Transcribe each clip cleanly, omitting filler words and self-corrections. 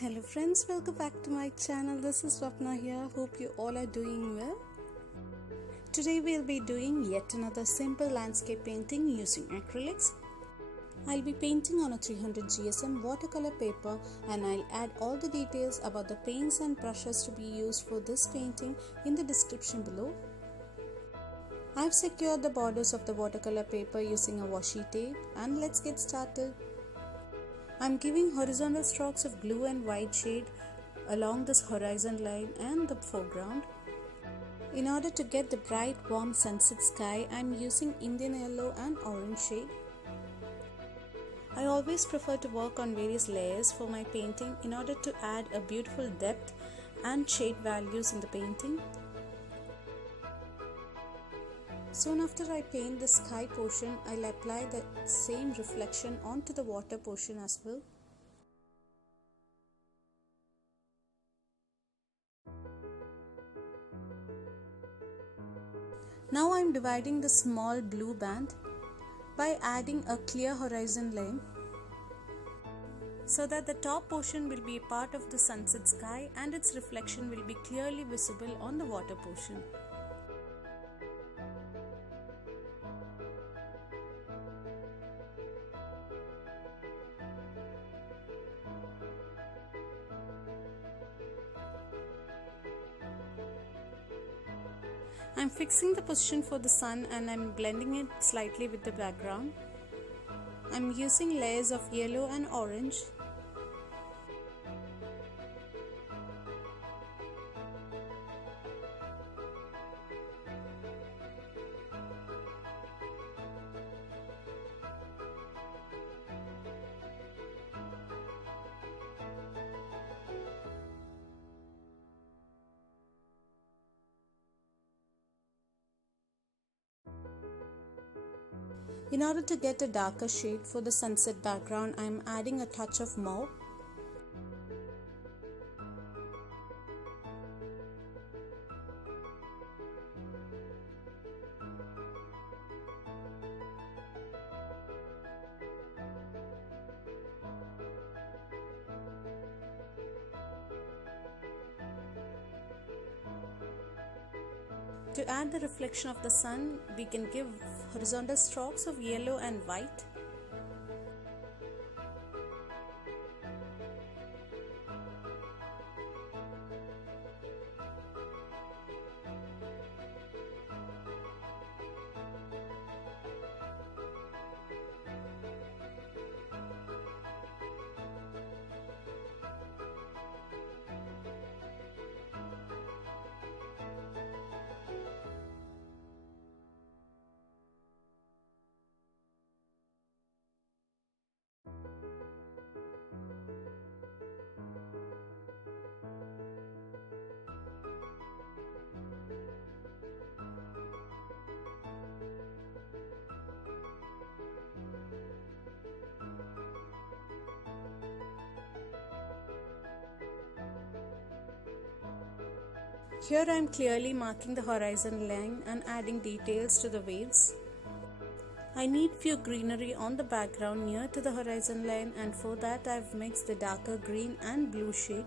Hello friends, welcome back to my channel. This is Strathmore here. Hope you all are doing well. Today we'll be doing yet another simple landscape painting using acrylics. I'll be painting on a 300 GSM watercolor paper and I'll add all the details about the paints and brushes to be used for this painting in the description below. I've secured the borders of the watercolor paper using a washi tape and let's get started. I'm giving horizontal strokes of blue and white shade along this horizon line and the foreground. In order to get the bright warm sunset sky, I'm using Indian yellow and orange shade. I always prefer to work on various layers for my painting in order to add a beautiful depth and shade values in the painting. Soon after I paint the sky portion, I'll apply the same reflection onto the water portion as well. Now I'm dividing the small blue band by adding a clear horizon line so that the top portion will be a part of the sunset sky and its reflection will be clearly visible on the water portion. I'm fixing the position for the sun and I'm blending it slightly with the background. I'm using layers of yellow and orange. In order to get a darker shade for the sunset background, I am adding a touch of mauve. To add the reflection of the sun, we can give horizontal strokes of yellow and white. Here I am clearly marking the horizon line and adding details to the waves. I need few greenery on the background near to the horizon line, and for that I've mixed the darker green and blue shade.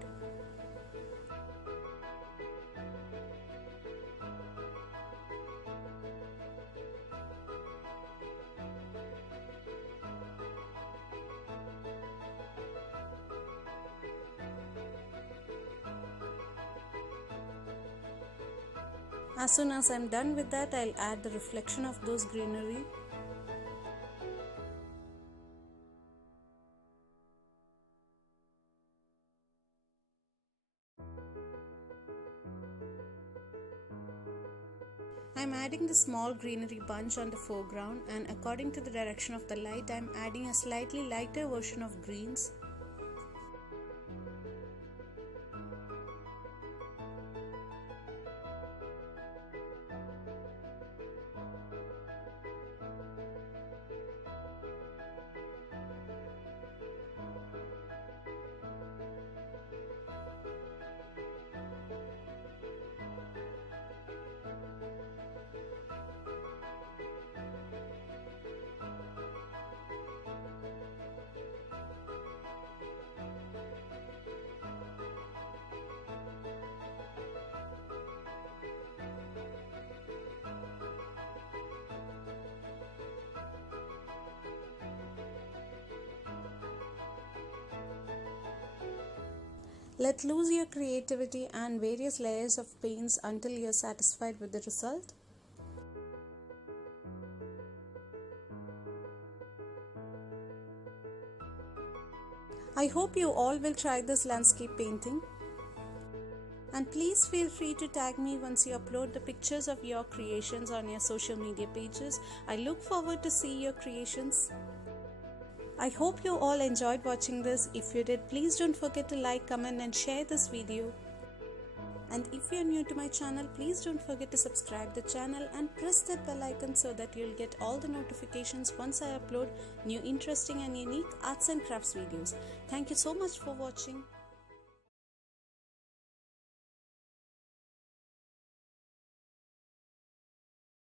As soon as I'm done with that, I'll add the reflection of those greenery. I'm adding the small greenery bunch on the foreground, and according to the direction of the light, I'm adding a slightly lighter version of greens. Let loose your creativity and various layers of paints until you are satisfied with the result. I hope you all will try this landscape painting. And please feel free to tag me once you upload the pictures of your creations on your social media pages. I look forward to see your creations. I hope you all enjoyed watching this. If you did, please don't forget to like, comment and share this video. And if you are new to my channel, please don't forget to subscribe the channel and press that bell icon so that you'll get all the notifications once I upload new interesting and unique arts and crafts videos. Thank you so much for watching.